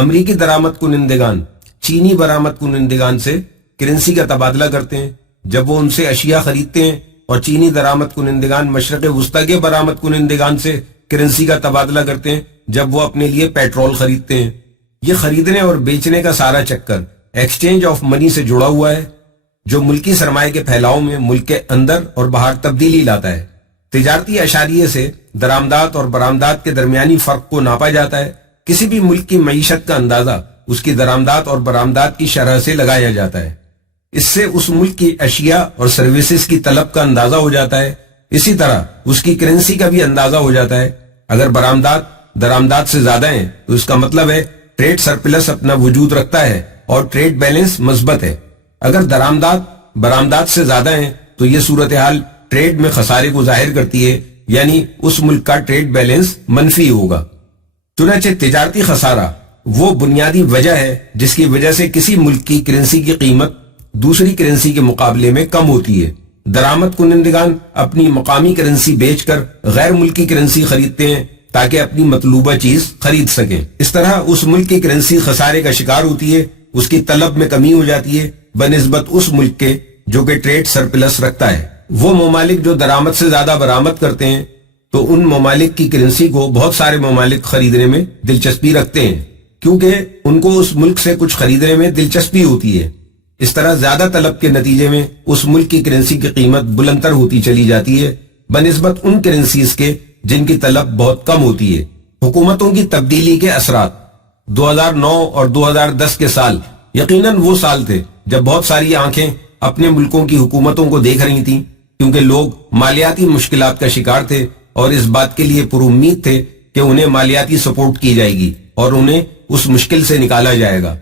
امریکی درآمد کنندگان چینی برآمد کنندگان سے کرنسی کا تبادلہ کرتے ہیں جب وہ ان سے اشیاء خریدتے ہیں، اور چینی درآمد کنندگان مشرق وسطی کے برآمد کنندگان سے کرنسی کا تبادلہ کرتے ہیں جب وہ اپنے لیے پیٹرول خریدتے ہیں۔ یہ خریدنے اور بیچنے کا سارا چکر ایکسچینج آف منی سے جڑا ہوا ہے، جو ملکی سرمایہ کے پھیلاؤ میں ملک کے اندر اور باہر تبدیلی لاتا ہے۔ تجارتی اشاریے سے درآمدات اور برآمدات کے درمیانی فرق کو ناپا جاتا ہے۔ کسی بھی ملک کی معیشت کا اندازہ اس کی درآمدات اور برآمدات کی شرح سے لگایا جاتا ہے۔ اس سے اس ملک کی اشیاء اور سروسز کی طلب کا اندازہ ہو جاتا ہے۔ اسی طرح اس کی کرنسی کا بھی اندازہ ہو جاتا ہے۔ اگر برآمدات درآمدات سے زیادہ ہیں تو اس کا مطلب ہے ٹریڈ سرپلس اپنا وجود رکھتا ہے اور ٹریڈ بیلنس مثبت ہے۔ اگر درآمدات برآمدات سے زیادہ ہیں تو یہ صورتحال ٹریڈ میں خسارے کو ظاہر کرتی ہے، یعنی اس ملک کا ٹریڈ بیلنس منفی ہوگا۔ چنانچہ تجارتی خسارہ وہ بنیادی وجہ ہے جس کی وجہ سے کسی ملک کی کرنسی کی قیمت دوسری کرنسی کے مقابلے میں کم ہوتی ہے۔ درآمد کنندگان اپنی مقامی کرنسی بیچ کر غیر ملکی کرنسی خریدتے ہیں تاکہ اپنی مطلوبہ چیز خرید سکیں۔ اس طرح اس ملک کی کرنسی خسارے کا شکار ہوتی ہے، اس کی طلب میں کمی ہو جاتی ہے بنسبت اس ملک کے جو کہ ٹریڈ سرپلس رکھتا ہے۔ وہ ممالک جو درآمد سے زیادہ برآمد کرتے ہیں تو ان ممالک کی کرنسی کو بہت سارے ممالک خریدنے میں دلچسپی رکھتے ہیں، کیونکہ ان کو اس ملک سے کچھ خریدنے میں دلچسپی ہوتی ہے۔ اس طرح زیادہ طلب کے نتیجے میں اس ملک کی کرنسی کی قیمت بلندتر ہوتی چلی جاتی ہے بنسبت ان کرنسیز کے جن کی طلب بہت کم ہوتی ہے۔ حکومتوں کی تبدیلی کے اثرات 2009 اور 2010 کے سال یقیناً وہ سال تھے جب بہت ساری آنکھیں اپنے ملکوں کی حکومتوں کو دیکھ رہی تھیں، کیونکہ لوگ مالیاتی مشکلات کا شکار تھے اور اس بات کے لیے پر امید تھے کہ انہیں مالیاتی سپورٹ کی جائے گی اور انہیں اس مشکل سے نکالا جائے گا۔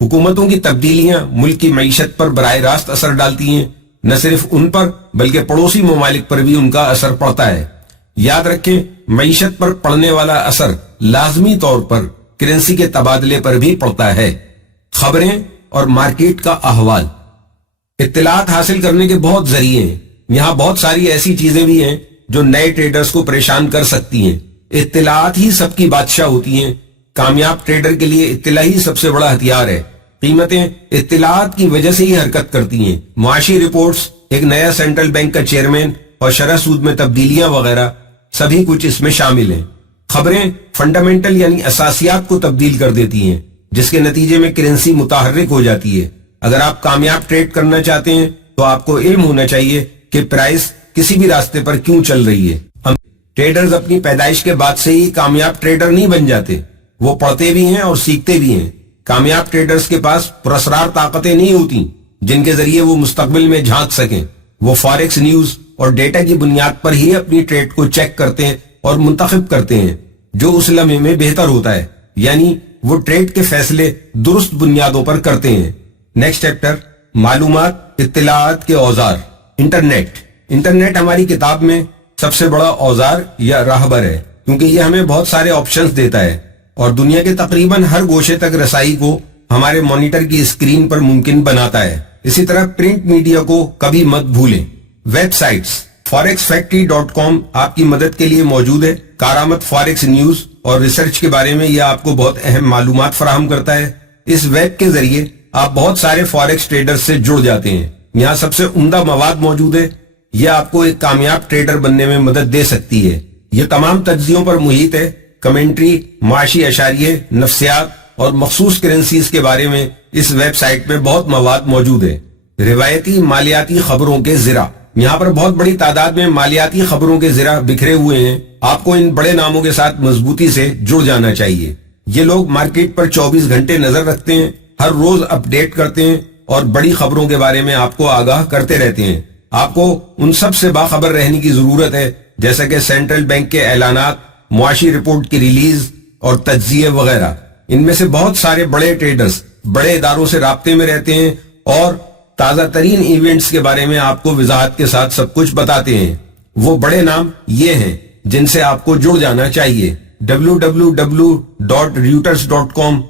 حکومتوں کی تبدیلیاں ملک کی معیشت پر براہ راست اثر ڈالتی ہیں، نہ صرف ان پر بلکہ پڑوسی ممالک پر بھی ان کا اثر پڑتا ہے۔ یاد رکھیں، معیشت پر پڑنے والا اثر لازمی طور پر کرنسی کے تبادلے پر بھی پڑتا ہے۔ خبریں اور مارکیٹ کا احوال۔ اطلاعات حاصل کرنے کے بہت ذریعے ہیں۔ یہاں بہت ساری ایسی چیزیں بھی ہیں جو نئے ٹریڈرز کو پریشان کر سکتی ہیں۔ اطلاعات ہی سب کی بادشاہ ہوتی ہیں۔ کامیاب ٹریڈر کے لیے اطلاع ہی سب سے بڑا ہتھیار ہے۔ قیمتیں اطلاعات کی وجہ سے ہی حرکت کرتی ہیں۔ معاشی رپورٹس، ایک نیا سینٹرل بینک کا چیئرمین اور شرح سود میں تبدیلیاں وغیرہ سبھی کچھ اس میں شامل ہیں۔ خبریں فنڈامنٹل یعنی اساسیات کو تبدیل کر دیتی ہیں، جس کے نتیجے میں کرنسی متحرک ہو جاتی ہے۔ اگر آپ کامیاب ٹریڈ کرنا چاہتے ہیں تو آپ کو علم ہونا چاہیے کہ پرائس کسی بھی راستے پر کیوں چل رہی ہے۔ ٹریڈرز اپنی پیدائش کے بعد سے ہی کامیاب ٹریڈر نہیں بن جاتے، وہ پڑھتے بھی ہیں اور سیکھتے بھی ہیں۔ کامیاب ٹریڈرز کے پاس پراسرار طاقتیں نہیں ہوتی جن کے ذریعے وہ مستقبل میں جھانک سکیں۔ وہ فاریکس نیوز اور ڈیٹا کی بنیاد پر ہی اپنی ٹریڈ کو چیک کرتے ہیں اور منتخب کرتے ہیں جو اس لمحے میں بہتر ہوتا ہے، یعنی وہ ٹریڈ کے فیصلے درست بنیادوں پر کرتے ہیں۔ نیکسٹ چیپٹر، معلومات، اطلاعات کے اوزار۔ انٹرنیٹ ہماری کتاب میں سب سے بڑا اوزار یا راہبر ہے، کیونکہ یہ ہمیں بہت سارے آپشنز دیتا ہے اور دنیا کے تقریباً ہر گوشے تک رسائی کو ہمارے مانیٹر کی اسکرین پر ممکن بناتا ہے۔ اسی طرح پرنٹ میڈیا کو کبھی مت بھولیں۔ ویب سائٹس forexfactory.com آپ کی مدد کے لیے موجود ہے۔ کارآمد فاریکس نیوز اور ریسرچ کے بارے میں یہ آپ کو بہت اہم معلومات فراہم کرتا ہے۔ اس ویب کے ذریعے آپ بہت سارے فاریکس ٹریڈر سے جڑ جاتے ہیں۔ یہاں سب سے عمدہ مواد موجود ہے۔ یہ آپ کو ایک کامیاب ٹریڈر بننے میں مدد دے سکتی ہے۔ یہ تمام تجزیوں پر محیط ہے۔ کمنٹری، معاشی اشاریے، نفسیات اور مخصوص کرنسیز کے بارے میں اس ویب سائٹ میں بہت مواد موجود ہے۔ روایتی مالیاتی خبروں کے ذرا، یہاں پر بہت بڑی تعداد میں مالیاتی خبروں کے ذرا بکھرے ہوئے ہیں۔ آپ کو ان بڑے ناموں کے ساتھ مضبوطی سے جڑ جانا چاہیے۔ یہ لوگ مارکیٹ پر 24 گھنٹے نظر رکھتے ہیں، ہر روز اپ ڈیٹ کرتے ہیں اور بڑی خبروں کے بارے میں آپ کو آگاہ کرتے رہتے ہیں۔ آپ کو ان سب سے باخبر رہنے کی ضرورت ہے، جیسا کہ سینٹرل بینک کے اعلانات، معاشی رپورٹ کی ریلیز اور تجزیے وغیرہ۔ ان میں سے بہت سارے بڑے ٹریڈرز بڑے اداروں سے رابطے میں رہتے ہیں اور تازہ ترین ایونٹس کے بارے میں آپ کو وضاحت کے ساتھ سب کچھ بتاتے ہیں۔ وہ بڑے نام یہ ہیں جن سے آپ کو جڑ جانا چاہیے: www.reuters.com،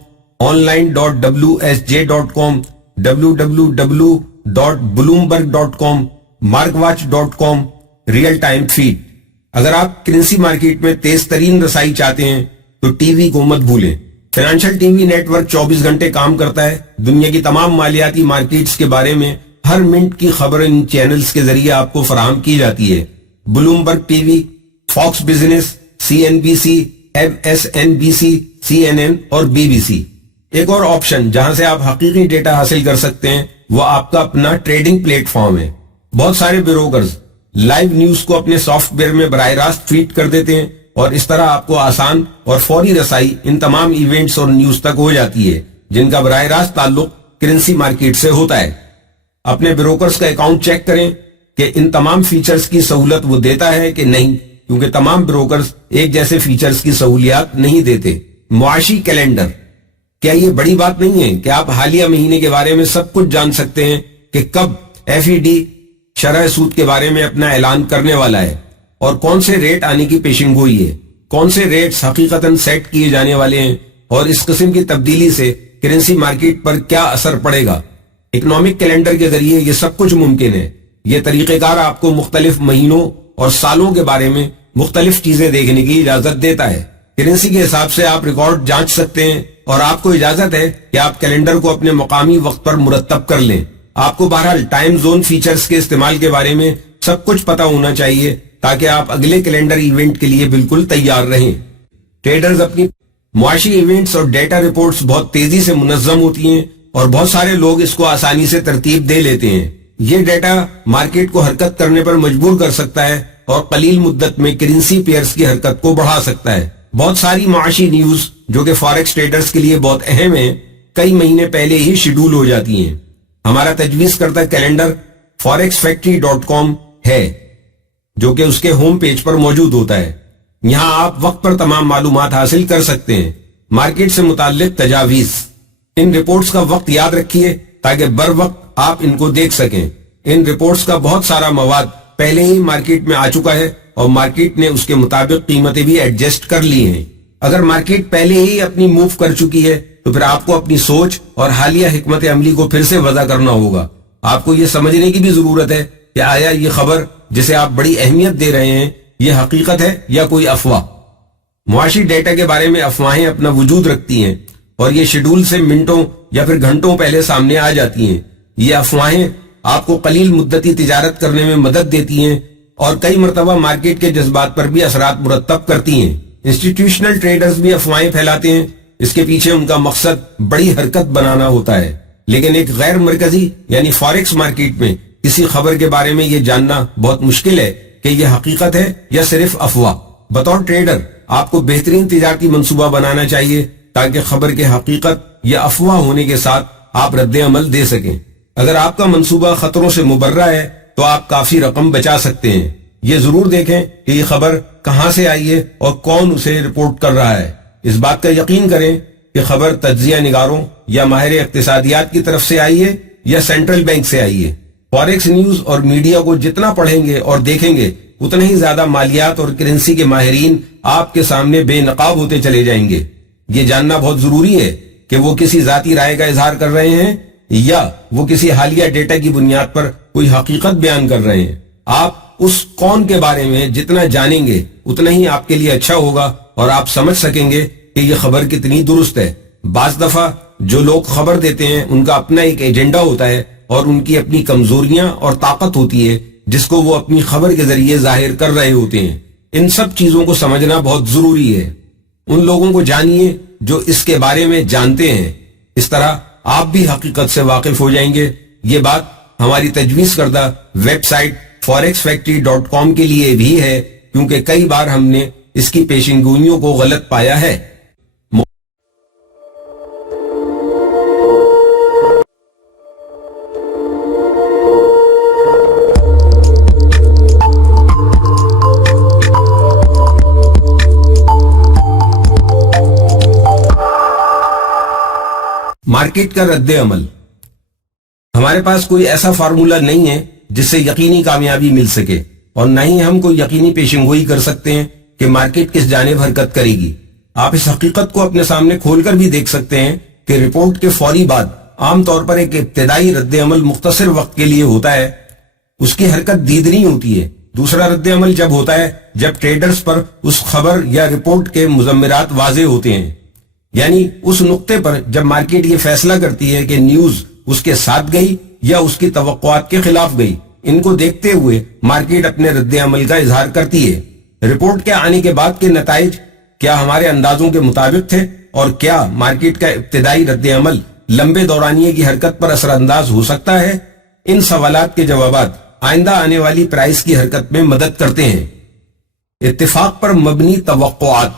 online.wsj.com، www.bloomberg.com، markwatch.com، real time feed. اگر آپ کرنسی مارکیٹ میں تیز ترین رسائی چاہتے ہیں تو ٹی وی کو مت بھولیں۔ Financial T V network 24 گھنٹے کام کرتا ہے. دنیا کی تمام مالیاتی مارکیٹس کے بارے میں ہر منٹ کی خبر ان چینلز کے ذریعے آپ کو فراہم کی جاتی ہے. Bloomberg T V, Fox business, CNBC، MSNBC، CNN اور BBC. ایک اور آپشن جہاں سے آپ حقیقی ڈیٹا حاصل کر سکتے ہیں وہ آپ کا اپنا ٹریڈنگ پلیٹ فارم ہے. بہت سارے بروکرز لائیو نیوز کو اپنے سافٹ ویئر میں براہ راست فیڈ کر دیتے ہیں اور اس طرح آپ کو آسان اور فوری رسائی ان تمام ایونٹس اور نیوز تک ہو جاتی ہے جن کا براہ راست تعلق کرنسی مارکیٹ سے ہوتا ہے. اپنے بروکرز کا اکاؤنٹ چیک کریں کہ ان تمام فیچرز کی سہولت وہ دیتا ہے کہ نہیں، کیونکہ تمام بروکرز ایک جیسے فیچرز کی سہولیات نہیں دیتے. معاشی کیلنڈر. کیا یہ بڑی بات نہیں ہے کہ آپ حالیہ مہینے کے بارے میں سب کچھ جان سکتے ہیں کہ کب FED شرح سود کے بارے میں اپنا اعلان کرنے والا ہے اور کون سے ریٹ آنے کی پیشن گوئی ہے، کون سے ریٹس حقیقتاً سیٹ کیے جانے والے ہیں اور اس قسم کی تبدیلی سے کرنسی مارکیٹ پر کیا اثر پڑے گا. اکنامک کیلنڈر کے ذریعے یہ سب کچھ ممکن ہے. یہ طریقہ کار آپ کو مختلف مہینوں اور سالوں کے بارے میں مختلف چیزیں دیکھنے کی اجازت دیتا ہے. کرنسی کے حساب سے آپ ریکارڈ جانچ سکتے ہیں اور آپ کو اجازت ہے کہ آپ کیلنڈر کو اپنے مقامی وقت پر مرتب کر لیں. آپ کو بہرحال ٹائم زون فیچرز کے استعمال کے بارے میں سب کچھ پتا ہونا چاہیے تاکہ آپ اگلے کیلنڈر ایونٹ کے لیے بالکل تیار رہیں. ٹریڈرز اپنی معاشی ایونٹس اور ڈیٹا رپورٹس بہت تیزی سے منظم ہوتی ہیں اور بہت سارے لوگ اس کو آسانی سے ترتیب دے لیتے ہیں. یہ ڈیٹا مارکیٹ کو حرکت کرنے پر مجبور کر سکتا ہے اور قلیل مدت میں کرنسی پیئرز کی حرکت کو بڑھا سکتا ہے. بہت ساری معاشی نیوز جو کہ فارکس ٹریڈرز کے لیے بہت اہم ہیں کئی مہینے پہلے ہی شیڈول ہو جاتی ہیں. ہمارا تجویز کردہ کیلنڈر forexfactory.com ہے جو کہ اس کے ہوم پیج پر موجود ہوتا ہے. یہاں آپ وقت پر تمام معلومات حاصل کر سکتے ہیں. مارکیٹ سے متعلق تجاویز. ان رپورٹس کا وقت یاد رکھیے تاکہ بر وقت آپ ان کو دیکھ سکیں. ان رپورٹس کا بہت سارا مواد پہلے ہی مارکیٹ میں آ چکا ہے اور مارکیٹ نے اس کے مطابق قیمتیں بھی ایڈجسٹ کر لی ہیں. اگر مارکیٹ پہلے ہی اپنی موو کر چکی ہے تو پھر آپ کو اپنی سوچ اور حالیہ حکمت عملی کو پھر سے وضع کرنا ہوگا. آپ کو یہ سمجھنے کی بھی ضرورت ہے کہ آیا یہ خبر جسے آپ بڑی اہمیت دے رہے ہیں یہ حقیقت ہے یا کوئی افواہ. معاشی ڈیٹا کے بارے میں افواہیں اپنا وجود رکھتی ہیں اور یہ شیڈول سے منٹوں یا پھر گھنٹوں پہلے سامنے آ جاتی ہیں. یہ افواہیں آپ کو قلیل مدتی تجارت کرنے میں مدد دیتی ہیں اور کئی مرتبہ مارکیٹ کے جذبات پر بھی اثرات مرتب کرتی ہیں. انسٹیٹیوشنل ٹریڈرز بھی افواہیں پھیلاتے ہیں. اس کے پیچھے ان کا مقصد بڑی حرکت بنانا ہوتا ہے. لیکن ایک غیر مرکزی یعنی فارکس مارکیٹ میں کسی خبر کے بارے میں یہ جاننا بہت مشکل ہے کہ یہ حقیقت ہے یا صرف افواہ. بطور ٹریڈر آپ کو بہترین تجارتی منصوبہ بنانا چاہیے تاکہ خبر کے حقیقت یا افواہ ہونے کے ساتھ آپ رد عمل دے سکیں. اگر آپ کا منصوبہ خطروں سے مبرہ ہے تو آپ کافی رقم بچا سکتے ہیں. یہ ضرور دیکھیں کہ یہ خبر کہاں سے آئی ہے اور کون اسے رپورٹ کر رہا ہے. اس بات کا یقین کریں کہ خبر تجزیہ نگاروں یا ماہر اقتصادیات کی طرف سے آئی ہے یا سینٹرل بینک سے آئی ہے. فاریکس نیوز اور میڈیا کو جتنا پڑھیں گے اور دیکھیں گے اتنے ہی زیادہ مالیات اور کرنسی کے ماہرین آپ کے سامنے بے نقاب ہوتے چلے جائیں گے. یہ جاننا بہت ضروری ہے کہ وہ کسی ذاتی رائے کا اظہار کر رہے ہیں یا وہ کسی حالیہ ڈیٹا کی بنیاد پر کوئی حقیقت بیان کر رہے ہیں. آپ اس کون کے بارے میں جتنا جانیں گے اتنا ہی آپ کے لیے اچھا ہوگا اور آپ سمجھ سکیں گے کہ یہ خبر کتنی درست ہے. بعض دفعہ جو لوگ خبر دیتے ہیں ان کا اپنا ایک ایجنڈا ہوتا ہے اور ان کی اپنی کمزوریاں اور طاقت ہوتی ہے جس کو وہ اپنی خبر کے ذریعے ظاہر کر رہے ہوتے ہیں. ان سب چیزوں کو سمجھنا بہت ضروری ہے. ان لوگوں کو جانیے جو اس کے بارے میں جانتے ہیں. اس طرح آپ بھی حقیقت سے واقف ہو جائیں گے. یہ بات ہماری تجویز کردہ ویب سائٹ forexfactory.com کے لیے بھی ہے کیونکہ کئی بار ہم نے اس کی پیشن گوئیوں کو غلط پایا ہے. مارکیٹ کا رد عمل. ہمارے پاس کوئی ایسا فارمولہ نہیں ہے جس سے یقینی کامیابی مل سکے اور نہ ہی ہم کوئی یقینی پیشنگوئی کر سکتے ہیں کہ مارکیٹ کس جانب حرکت کرے گی. آپ اس حقیقت کو اپنے سامنے کھول کر بھی دیکھ سکتے ہیں کہ رپورٹ کے فوری بعد عام طور پر ایک ابتدائی رد عمل مختصر وقت کے لیے ہوتا ہے. اس کی حرکت دیدنی ہوتی ہے. دوسرا رد عمل جب ہوتا ہے جب ٹریڈرز پر اس خبر یا رپورٹ کے مضمرات واضح ہوتے ہیں. یعنی اس نقطے پر جب مارکیٹ یہ فیصلہ کرتی ہے کہ نیوز اس کے ساتھ گئی یا اس کی توقعات کے خلاف گئی، ان کو دیکھتے ہوئے مارکیٹ اپنے رد عمل کا اظہار کرتی ہے۔ رپورٹ کے آنے کے بعد کے نتائج کیا ہمارے اندازوں کے مطابق تھے، اور کیا مارکیٹ کا ابتدائی رد عمل لمبے دورانیے کی حرکت پر اثر انداز ہو سکتا ہے؟ ان سوالات کے جوابات آئندہ آنے والی پرائس کی حرکت میں مدد کرتے ہیں۔ اتفاق پر مبنی توقعات۔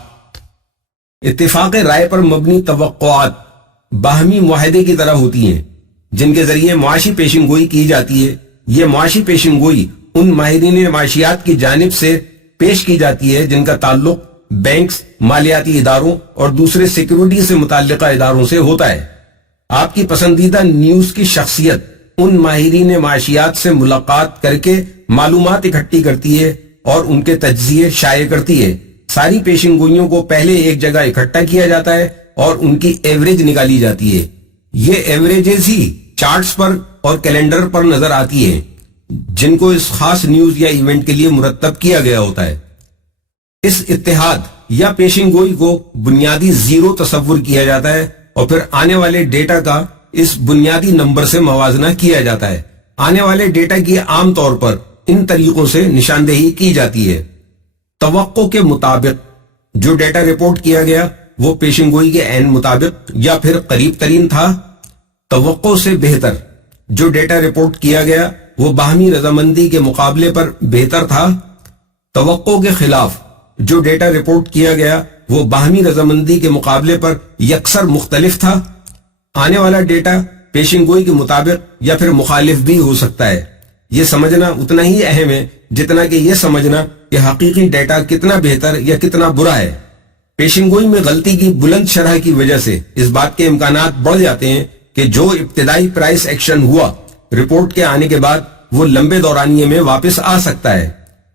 اتفاق رائے پر مبنی توقعات باہمی معاہدے کی طرح ہوتی ہیں جن کے ذریعے معاشی پیشن گوئی کی جاتی ہے۔ یہ معاشی پیشن گوئی ان ماہرین معاشیات کی جانب سے پیش کی جاتی ہے جن کا تعلق بینکس، مالیاتی اداروں اور دوسرے سیکیورٹی سے متعلقہ اداروں سے ہوتا ہے۔ آپ کی پسندیدہ نیوز کی شخصیت ان ماہرین معاشیات سے ملاقات کر کے معلومات اکٹھی کرتی ہے اور ان کے تجزیے شائع کرتی ہے۔ ساری پیشن گوئیوں کو پہلے ایک جگہ اکٹھا کیا جاتا ہے اور ان کی ایوریج نکالی جاتی ہے۔ یہ ایوریجز ہی چارٹس پر اور کیلنڈر پر نظر آتی ہیں جن کو اس خاص نیوز یا ایونٹ کے لیے مرتب کیا گیا ہوتا ہے۔ اس اتحاد یا پیشن گوئی کو بنیادی زیرو تصور کیا جاتا ہے اور پھر آنے والے ڈیٹا کا اس بنیادی نمبر سے موازنہ کیا جاتا ہے۔ آنے والے ڈیٹا کی عام طور پر ان طریقوں سے نشاندہی کی جاتی ہے۔ توقع کے مطابق جو ڈیٹا رپورٹ کیا گیا وہ پیشن گوئی کے عین مطابق یا پھر قریب ترین تھا۔ توقع سے بہتر جو ڈیٹا رپورٹ کیا گیا وہ باہمی رضامندی کے مقابلے پر بہتر تھا۔ توقع کے خلاف جو ڈیٹا رپورٹ کیا گیا وہ باہمی رضامندی کے مقابلے پر یکسر مختلف تھا۔ آنے والا ڈیٹا پیشن گوئی کے مطابق یا پھر مخالف بھی ہو سکتا ہے۔ یہ سمجھنا اتنا ہی اہم ہے جتنا کہ یہ سمجھنا کہ حقیقی ڈیٹا کتنا بہتر یا کتنا برا ہے۔ پیشن گوئی میں غلطی کی بلند شرح کی وجہ سے اس بات کے امکانات بڑھ جاتے ہیں کہ جو ابتدائی پرائس ایکشن ہوا رپورٹ کے آنے کے بعد وہ لمبے دورانیے میں واپس آ سکتا ہے۔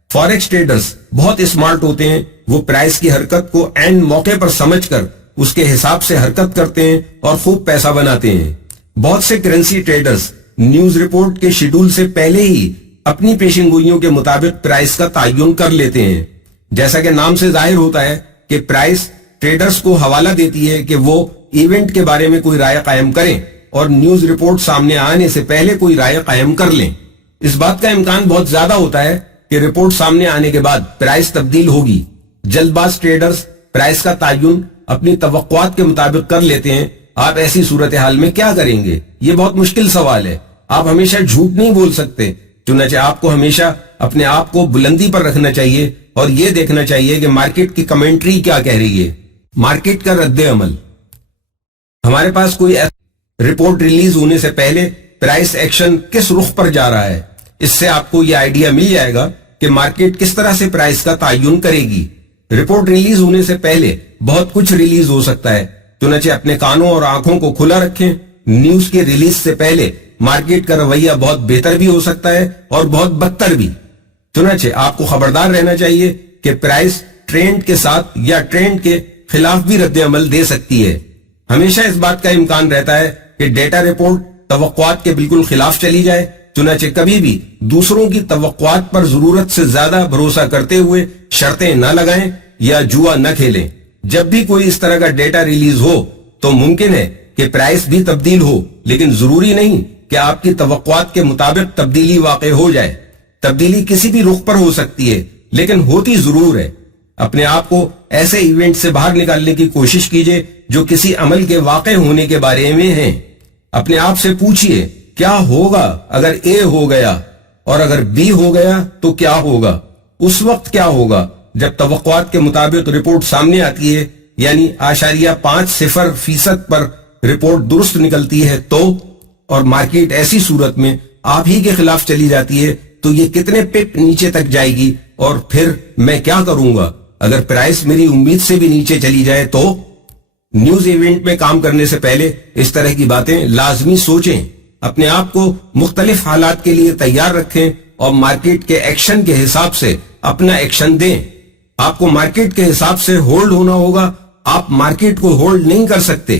فوریکس ٹریڈرز بہت اسمارٹ ہوتے ہیں، وہ پرائس کی حرکت کو عین موقع پر سمجھ کر اس کے حساب سے حرکت کرتے ہیں اور خوب پیسہ بناتے ہیں۔ بہت سے کرنسی ٹریڈرز نیوز رپورٹ کے شیڈول سے پہلے ہی اپنی پیشن گوئیوں کے مطابق پرائس کا تعین کر لیتے ہیں۔ جیسا کہ نام سے ظاہر ہوتا ہے کہ پرائس ٹریڈرز کو حوالہ دیتی ہے کہ وہ ایونٹ کے بارے میں کوئی رائے قائم کریں اور نیوز رپورٹ سامنے آنے سے پہلے کوئی رائے قائم کر لیں۔ اس بات کا امکان بہت زیادہ ہوتا ہے کہ رپورٹ سامنے آنے کے بعد پرائس تبدیل ہوگی۔ جلد باز ٹریڈرز پرائس کا تعین اپنی توقعات کے مطابق کر لیتے ہیں۔ آپ ایسی صورتحال میں کیا کریں گے؟ یہ بہت مشکل سوال ہے۔ آپ ہمیشہ جھوٹ نہیں بول سکتے، چنانچہ آپ کو ہمیشہ اپنے آپ کو بلندی پر رکھنا چاہیے اور یہ دیکھنا چاہیے کہ مارکیٹ کی کمنٹری کیا کہہ رہی ہے۔ مارکیٹ کا رد عمل۔ ہمارے پاس کوئی رپورٹ ریلیز ہونے سے پہلے پرائس ایکشن کس رخ پر جا رہا ہے، اس سے آپ کو یہ آئیڈیا مل جائے گا کہ مارکیٹ کس طرح سے پرائس کا تعین کرے گی۔ رپورٹ ریلیز ہونے سے پہلے بہت کچھ ریلیز ہو سکتا ہے، چنانچہ اپنے کانوں اور آنکھوں کو کھلا رکھیں۔ نیوز کے ریلیز سے پہلے مارکیٹ کا رویہ بہت بہتر بھی ہو سکتا ہے اور بہت بدتر بھی، چنانچہ آپ کو خبردار رہنا چاہیے کہ پرائس ٹرینڈ کے ساتھ یا ٹرینڈ کے خلاف بھی رد عمل دے سکتی ہے۔ ہمیشہ اس بات کا امکان رہتا ہے کہ ڈیٹا رپورٹ توقعات کے بالکل خلاف چلی جائے، چنانچہ کبھی بھی دوسروں کی توقعات پر ضرورت سے زیادہ بھروسہ کرتے ہوئے شرطیں نہ لگائیں یا جوا نہ کھیلیں۔ جب بھی کوئی اس طرح کا ڈیٹا ریلیز ہو تو ممکن ہے کہ پرائس بھی تبدیل ہو، لیکن ضروری نہیں کہ آپ کی توقعات کے مطابق تبدیلی واقع ہو جائے۔ تبدیلی کسی بھی رخ پر ہو سکتی ہے لیکن ہوتی ضرور ہے۔ اپنے آپ کو ایسے ایونٹ سے باہر نکالنے کی کوشش کیجئے جو کسی عمل کے واقع ہونے کے بارے میں ہیں۔ اپنے آپ سے پوچھئے کیا ہوگا اگر اے ہو گیا، اور اگر بی ہو گیا تو کیا ہوگا؟ اس وقت کیا ہوگا جب توقعات کے مطابق رپورٹ سامنے آتی ہے، یعنی 0.50% پر رپورٹ درست نکلتی ہے تو، اور مارکیٹ ایسی صورت میں آپ ہی کے خلاف چلی جاتی ہے تو یہ کتنے پپ نیچے تک جائے گی؟ اور پھر میں کیا کروں گا اگر پرائس میری امید سے بھی نیچے چلی جائے تو؟ نیوز ایونٹ میں کام کرنے سے پہلے اس طرح کی باتیں لازمی سوچیں۔ اپنے آپ کو مختلف حالات کے لیے تیار رکھیں اور مارکیٹ کے ایکشن کے حساب سے اپنا ایکشن دیں۔ آپ کو مارکیٹ کے حساب سے ہولڈ ہونا ہوگا، آپ مارکیٹ کو ہولڈ نہیں کر سکتے۔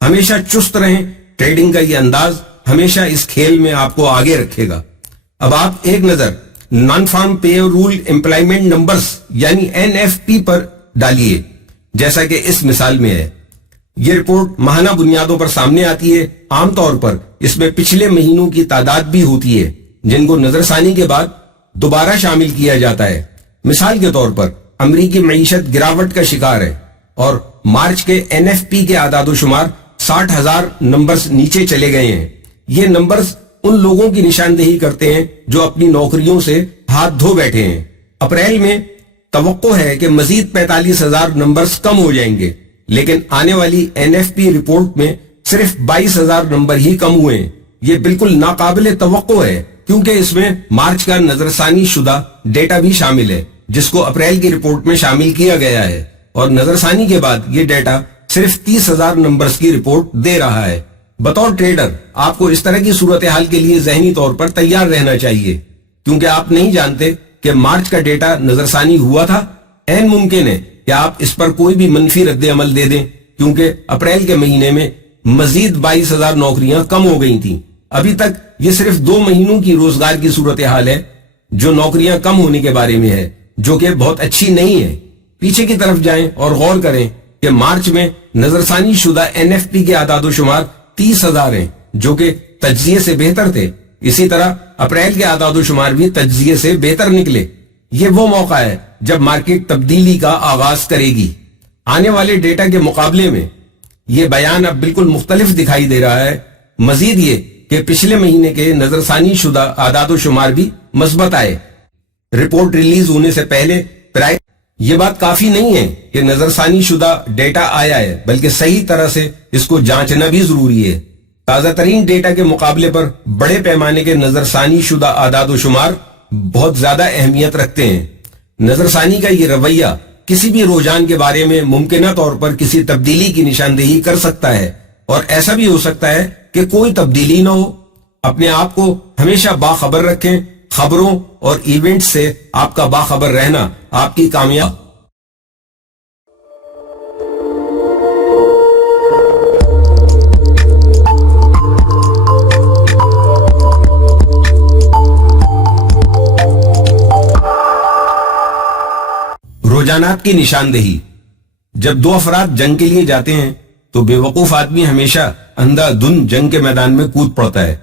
ہمیشہ چست رہیں، ٹریڈنگ کا یہ انداز ہمیشہ اس کھیل میں آپ کو آگے رکھے گا۔ اب آپ ایک نظر نان فارم پے رول امپلائمنٹ نمبرز یعنی NFP پر ڈالیے، جیسا کہ اس مثال میں ہے۔ یہ رپورٹ ماہانہ بنیادوں پر سامنے آتی ہے. عام طور پر اس میں پچھلے مہینوں کی تعداد بھی ہوتی ہے جن کو نظر ثانی کے بعد دوبارہ شامل کیا جاتا ہے. مثال کے طور پر امریکی معیشت گراوٹ کا شکار ہے اور مارچ کے NFP کے اعداد و شمار 60,000 نمبرز نیچے چلے گئے ہیں. یہ نمبرز ان لوگوں کی نشاندہی کرتے ہیں جو اپنی نوکریوں سے ہاتھ دھو بیٹھے ہیں. اپریل میں توقع ہے کہ مزید 45,000 نمبرز کم ہو جائیں گے، لیکن آنے والی NFP رپورٹ میں صرف 22,000 نمبر ہی کم ہوئے ہیں. یہ بالکل ناقابل توقع ہے کیونکہ اس میں مارچ کا نظر ثانی شدہ ڈیٹا بھی شامل ہے جس کو اپریل کی رپورٹ میں شامل کیا گیا ہے، اور نظر ثانی کے بعد یہ ڈیٹا صرف 30,000 نمبرز کی رپورٹ دے رہا ہے. بطور ٹریڈر آپ کو اس طرح کی صورتحال کے لیے ذہنی طور پر تیار رہنا چاہیے کیونکہ آپ نہیں جانتے کہ مارچ کا ڈیٹا نظر ثانی ہوا تھا. عین ممکن ہے کہ آپ اس پر کوئی بھی منفی رد عمل دے دیں کیونکہ اپریل کے مہینے میں مزید 22,000 نوکریاں کم ہو گئی تھیں. ابھی تک یہ صرف 2 مہینوں کی روزگار کی صورتحال ہے جو نوکریاں کم ہونے کے بارے میں ہے، جو کہ بہت اچھی نہیں ہے. پیچھے کی طرف جائیں اور غور کریں کہ مارچ میں نظر ثانی شدہ NFP کے اعداد و شمار 30,000 ہیں جو کہ تجزیے سے بہتر تھے. اسی طرح اپریل کے اعداد و شمار بھی تجزیے سے بہتر نکلے. یہ وہ موقع ہے جب مارکیٹ تبدیلی کا آغاز کرے گی. آنے والے ڈیٹا کے مقابلے میں یہ بیان اب بالکل مختلف دکھائی دے رہا ہے. مزید یہ کہ پچھلے مہینے کے نظر ثانی شدہ اعداد و شمار بھی مثبت آئے. رپورٹ ریلیز ہونے سے پہلے یہ بات کافی نہیں ہے کہ نظر ثانی شدہ ڈیٹا آیا ہے، بلکہ صحیح طرح سے اس کو جانچنا بھی ضروری ہے. تازہ ترین ڈیٹا کے مقابلے پر بڑے پیمانے کے نظر ثانی شدہ اعداد و شمار بہت زیادہ اہمیت رکھتے ہیں. نظر ثانی کا یہ رویہ کسی بھی رجحان کے بارے میں ممکنہ طور پر کسی تبدیلی کی نشاندہی کر سکتا ہے، اور ایسا بھی ہو سکتا ہے کہ کوئی تبدیلی نہ ہو. اپنے آپ کو ہمیشہ باخبر رکھیں. خبروں اور ایونٹ سے آپ کا باخبر رہنا آپ کی کامیاب. رجحانات کی نشاندہی. جب 2 افراد جنگ کے لیے جاتے ہیں تو بے وقوف آدمی ہمیشہ اندھا دھن جنگ کے میدان میں کود پڑتا ہے.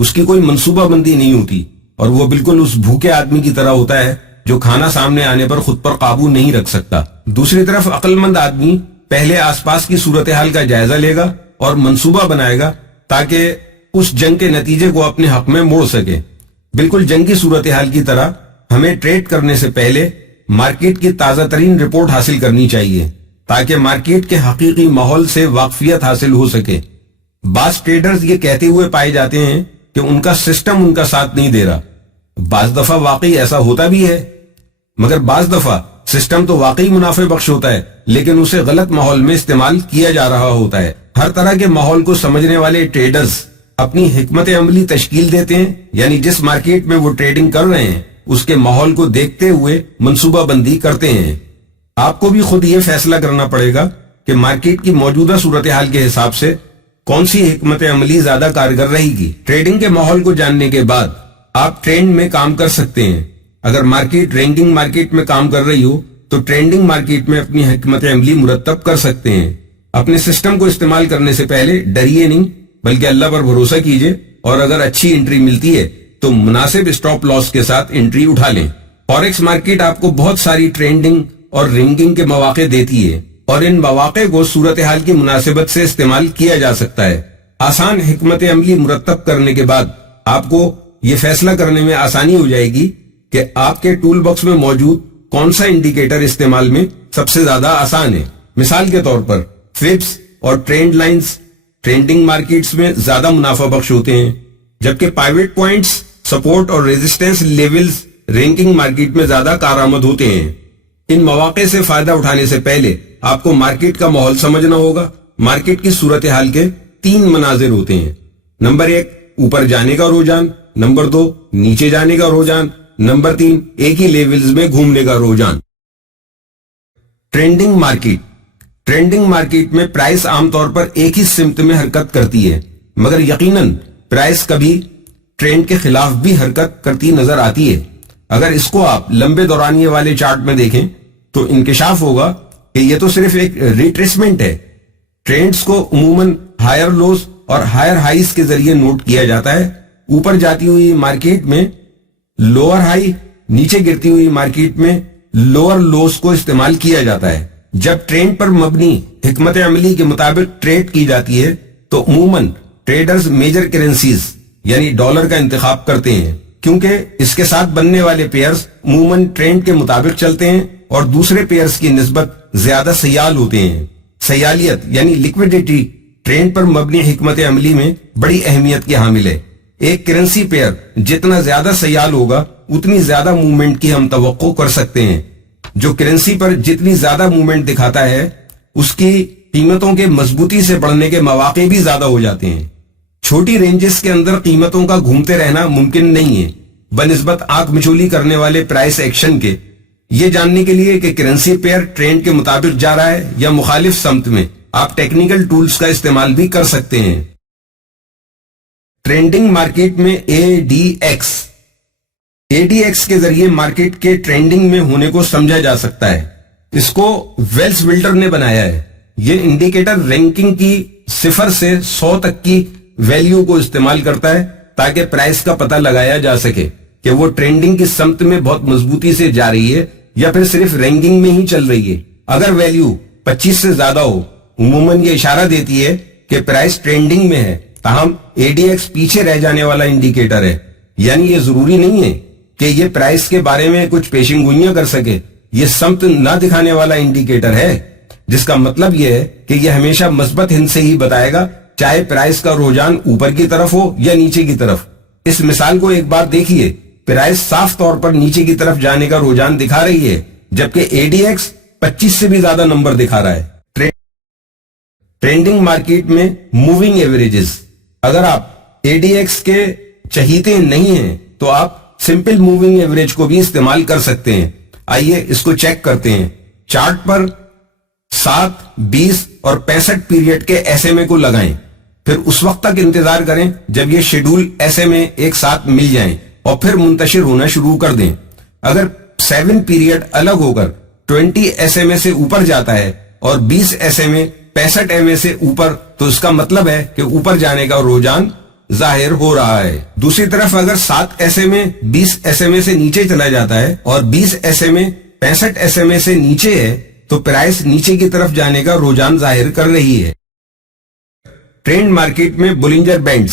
اس کی کوئی منصوبہ بندی نہیں ہوتی اور وہ بالکل اس بھوکے آدمی کی طرح ہوتا ہے جو کھانا سامنے آنے پر خود پر قابو نہیں رکھ سکتا. دوسری طرف عقل مند آدمی پہلے آس پاس کی صورتحال کا جائزہ لے گا اور منصوبہ بنائے گا تاکہ اس جنگ کے نتیجے کو اپنے حق میں موڑ سکے. بالکل جنگ کی صورتحال کی طرح ہمیں ٹریڈ کرنے سے پہلے مارکیٹ کی تازہ ترین رپورٹ حاصل کرنی چاہیے تاکہ مارکیٹ کے حقیقی ماحول سے واقفیت حاصل ہو سکے. بعض ٹریڈرز یہ کہتے ہوئے پائے جاتے ہیں کہ ان کا سسٹم ان کا ساتھ نہیں دے رہا. بعض دفعہ واقعی ایسا ہوتا بھی ہے، مگر بعض دفعہ سسٹم تو واقعی منافع بخش ہوتا ہے لیکن اسے غلط ماحول میں استعمال کیا جا رہا ہوتا ہے. ہر طرح کے ماحول کو سمجھنے والے ٹریڈرز اپنی حکمت عملی تشکیل دیتے ہیں، یعنی جس مارکیٹ میں وہ ٹریڈنگ کر رہے ہیں اس کے ماحول کو دیکھتے ہوئے منصوبہ بندی کرتے ہیں. آپ کو بھی خود یہ فیصلہ کرنا پڑے گا کہ مارکیٹ کی موجودہ صورتحال کے حساب سے کون سی حکمت عملی زیادہ کارگر رہے گی. ٹریڈنگ کے ماحول کو جاننے کے بعد آپ ٹرینڈ میں کام کر سکتے ہیں. اگر مارکیٹ رینکنگ مارکیٹ میں کام کر رہی ہو تو ٹرینڈنگ مارکیٹ میں اپنی حکمت عملی مرتب کر سکتے ہیں. اپنے سسٹم کو استعمال کرنے سے پہلے ڈریے نہیں بلکہ اللہ پر بھروسہ کیجئے، اور اگر اچھی انٹری ملتی ہے تو مناسب اسٹاپ لاس کے ساتھ انٹری اٹھا لیں. فوریکس مارکیٹ آپ کو بہت ساری ٹرینڈنگ اور رنگنگ کے مواقع دیتی ہے اور ان مواقع کو صورتحال کی مناسبت سے استعمال کیا جا سکتا ہے. آسان حکمت عملی مرتب کرنے کے بعد آپ کو یہ فیصلہ کرنے میں آسانی ہو جائے گی کہ آپ کے ٹول باکس میں موجود کون سا انڈیکیٹر استعمال میں سب سے زیادہ آسان ہے. مثال کے طور پر فبس اور ٹرینڈ لائنز ٹرینڈنگ مارکیٹس میں زیادہ منافع بخش ہوتے ہیں، جبکہ پائیوٹ پوائنٹس، سپورٹ اور ریزسٹنس لیولز رینکنگ مارکیٹ میں زیادہ کارآمد ہوتے ہیں. ان مواقع سے فائدہ اٹھانے سے پہلے آپ کو مارکیٹ کا ماحول سمجھنا ہوگا. مارکیٹ کی صورتحال کے 3 مناظر ہوتے ہیں. نمبر 1 اوپر جانے کا رجحان، نمبر 2 نیچے جانے کا رجحان، نمبر 3 ایک ہی لیولز میں گھومنے کا رجحان. Trending market. ٹرینڈنگ مارکیٹ میں پرائس عام طور پر ایک ہی سمت میں حرکت کرتی ہے، مگر یقیناً پرائس کبھی ٹرینڈ کے خلاف بھی حرکت کرتی نظر آتی ہے. اگر اس کو آپ لمبے دورانیے والے چارٹ میں دیکھیں تو انکشاف ہوگا کہ یہ تو صرف ایک ریٹریسمنٹ ہے. ٹرینڈز کو عموماً ہائر لوز اور ہائر ہائیز کے ذریعے نوٹ کیا جاتا ہے. اوپر جاتی ہوئی مارکیٹ میں لوور ہائی، نیچے گرتی ہوئی مارکیٹ میں لوور لوز کو استعمال کیا جاتا ہے. جب ٹرینڈ پر مبنی حکمت عملی کے مطابق ٹریڈ کی جاتی ہے تو عموماً ٹریڈرز میجر کرنسیز یعنی ڈالر کا انتخاب کرتے ہیں، کیونکہ اس کے ساتھ بننے والے پیئرز عموماً ٹرینڈ کے مطابق چلتے ہیں اور دوسرے پیئرز کی نسبت زیادہ سیال ہوتے ہیں. سیالیت یعنی لیکویڈیٹی ٹرینڈ پر مبنی حکمت عملی میں بڑی اہمیت کی حامل ہے. ایک کرنسی پیئر جتنا زیادہ سیال ہوگا اتنی زیادہ موومنٹ کی ہم توقع کر سکتے ہیں. جو کرنسی پر جتنی زیادہ موومنٹ دکھاتا ہے اس کی قیمتوں کے مضبوطی سے بڑھنے کے مواقع بھی زیادہ ہو جاتے ہیں. چھوٹی رینجز کے اندر قیمتوں کا گھومتے رہنا ممکن نہیں ہے بنسبت آنکھ مچولی کرنے والے پرائس ایکشن کے. یہ جاننے کے لیے کہ کرنسی پیئر ٹرینڈ کے مطابق جا رہا ہے یا مخالف سمت میں، آپ ٹیکنیکل ٹولز کا استعمال بھی کر سکتے ہیں. ٹرینڈنگ مارکیٹ میں اے ڈی ایکس کے ذریعے مارکیٹ کے ٹرینڈنگ میں ہونے کو سمجھا جا سکتا ہے. اس کو ویلس بلڈر نے بنایا ہے. یہ انڈیکیٹر رینکنگ کی 0 سے 100 تک کی ویلیو کو استعمال کرتا ہے تاکہ پرائس کا پتہ لگایا جا سکے کہ وہ ٹرینڈنگ کی سمت میں بہت مضبوطی سے جا رہی ہے یا پھر صرف رینکنگ میں ہی چل رہی ہے. اگر ویلیو 25 سے زیادہ ہو عموماً یہ اشارہ دیتی ہے کہ پرائس ٹرینڈنگ میں ہے، تاہم اے ڈی ایکس پیچھے رہ جانے والا انڈیکیٹر ہے. یعنی یہ ضروری نہیں ہے کہ یہ پرائس کے بارے میں کچھ پیشن گوئیاں کر سکے. یہ سمت نہ دکھانے والا انڈیکیٹر ہے، جس کا مطلب یہ ہے کہ یہ ہمیشہ مثبت ہند سے ہی بتائے گا، چاہے پرائس کا رجحان اوپر کی طرف ہو یا نیچے کی طرف. اس مثال کو ایک بار دیکھیے. پرائس صاف طور پر نیچے کی طرف جانے کا رجحان دکھا رہی ہے جبکہ اے ڈی ایکس 25 سے بھی زیادہ نمبر دکھا رہا ہے. ٹرینڈنگ مارکیٹ میں موونگ ایوریجز. اگر آپ اے ڈی ایکس کے چہیتے نہیں ہیں تو آپ سمپل موونگ ایوریج کو بھی استعمال کر سکتے ہیں. آئیے اس کو چیک کرتے ہیں. چارٹ پر 7، 20 اور 65 پیریڈ کے ایس ایم اے کو لگائیں، پھر اس وقت تک انتظار کریں جب یہ شیڈول ایس ایم اے ایک ساتھ مل جائیں اور پھر منتشر ہونا شروع کر دیں. اگر 7 پیریڈ الگ ہو کر 20 ایس ایم اے سے اوپر جاتا ہے اور 20 ایس ایم اے 65 ایم اے سے اوپر، تو اس کا مطلب ہے کہ اوپر جانے کا رجحان ظاہر ہو رہا ہے. دوسری طرف اگر 7 ایس ایم اے 20 ایس ایم اے سے نیچے چلا جاتا ہے اور 20 ایس ایم اے 65 ایس ایم اے سے نیچے ہے تو پرائس نیچے کی طرف جانے کا رجحان ظاہر کر رہی ہے. ٹرینڈ مارکیٹ میں بولنجر بینڈز.